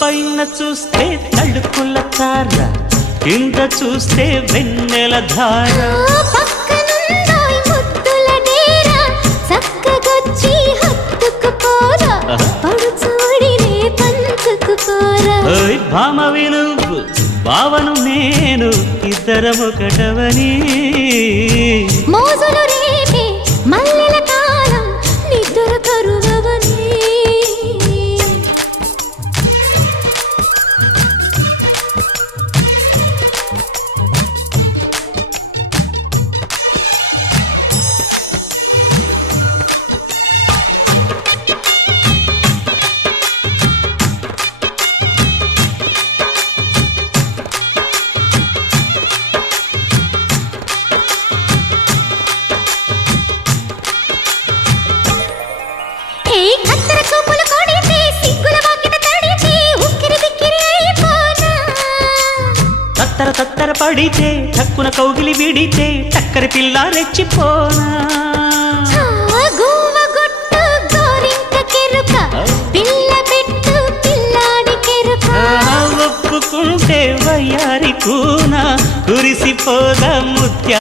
పైన చూస్తే తడుకుల తార, కింద చూస్తే వెన్నెల ధార. పక్కనుందోయ్ ముద్దుల డేరా, చక్కగొచ్చి హత్తుకుపోరా, పడుచూడినే పంచుకుపోరా. ఓయ్ భామ విలువు భావను నేను, ఇద్దరమొకటవని. మోజులు రేపే మల్లెల కాలం, నిద్ర కరువవని. తత్తర తత్తర పడితే టక్కున కౌగిలి విడితే టక్కరి పిల్ల రెచ్చిపోనా. ఒప్పుకుంటే వయ్యారి కూన కురిసిపోదా ముత్య.